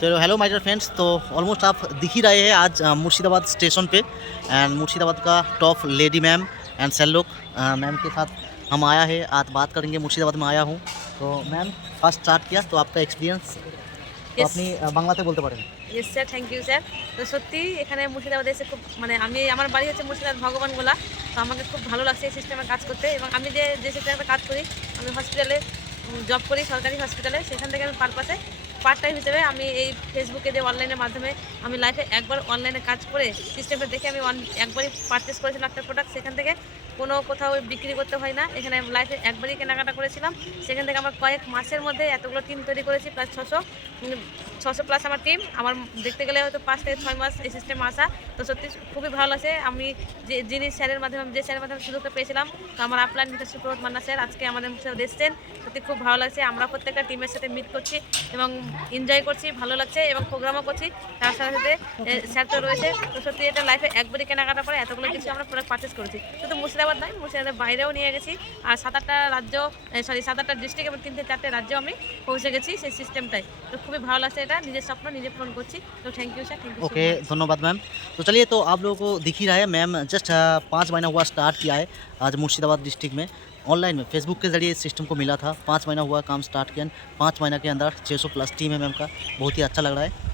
तो hello my dear friends. तो almost आप दिख ही रहे हैं आज मुर्शिदाबाद स्टेशन पे एंड मुर्शिदाबाद का टॉप लेडी मैम एंड सेल्लोक मैम के साथ हम आया है। आज बात करेंगे, मुर्शिदाबाद में आया हूँ। तो मैम फर्स्ट स्टार्ट किया तो आपका एक्सपिरियंस तो ইয়েস, আপনি বাংলাতে বলতে পারেন। Yes sir, thank you sir. তো সত্যি এখানে মুর্শিদাবাদে এসে খুব আমি আমার বাড়ি হচ্ছে মুর্শিদাবাদ ভগবানগোলা। তো আমাকে খুব ভালো লাগছে এই সিস্টেমে কাজ করতে, এবং আমি যে সিস্টেমে কাজ করি, আমি হসপিটালে জব করি, সরকারি হসপিটালে। সেখান থেকে আমি পার্ট টাইম হিসেবে আমি এই ফেসবুকে যে অনলাইনের মাধ্যমে আমি লাইফে একবার অনলাইনে কাজ করে সিস্টেমটা দেখে আমি একবারই পারচেস করেছিলাম একটা প্রোডাক্ট। সেখান থেকে কোনো কোথাও বিক্রি করতে হয় না, এখানে লাইফে একবারই কেনাকাটা করেছিলাম। সেখান থেকে আমার কয়েক মাসের মধ্যে এতগুলো টিম তৈরি করেছি, প্রায় 600 প্লাস আমার টিম। আমার দেখতে গেলে হয়তো 5 থেকে 6 মাস এই সিস্টেমে আসা। তো সত্যি খুবই ভালো লাগছে। আমি যে স্যারের মাধ্যমে সুযোগটা পেয়েছিলাম, তো আমার আপলাইন মিটার সুপ্রভাত মান্না স্যার আজকে আমাদের সাথে এসেছেন। সত্যি খুব ভালো লাগছে। আমরা প্রত্যেকটা টিমের সাথে মিট করছি এবং এনজয় করছি, ভালো লাগছে, এবং প্রোগ্রামও করছি। তার সাথে সাথে স্যার তো রয়েছে। তো সত্যি এটা লাইফে একবারই কেনাকাটা পরে এতগুলো কিছু আমরা প্রোডাক্ট পারচেস করেছি। শুধু মুর্শিদাবাদ নয়, মুর্শিদাবাদের বাইরেও নিয়ে গেছি। আর 7-8টা রাজ্য, 7-8টা ডিস্ট্রিক্ট এবং 3-4টে রাজ্যে আমি পৌঁছে গেছি সেই সিস্টেমটাই। তো খুবই ভালো লাগছে, এটা নিজের স্বপ্ন নিজে পূরণ করছি। তো thank you sir, thank you so okay, much. धन्यवाद मैम। तो चलिए, तो आप लोगों को दिख ही रहा है मैम जस्ट 5 महीना हुआ स्टार्ट किया है आज मुर्शिदाबाद डिस्ट्रिक्ट में। ऑनलाइन में फेसबुक के ज़रिए इस सिस्टम को मिला था। 5 महीना हुआ काम स्टार्ट किया। 5 महीना के अंदर 600 प्लस टीम है मैम का। बहुत ही अच्छा लग रहा है।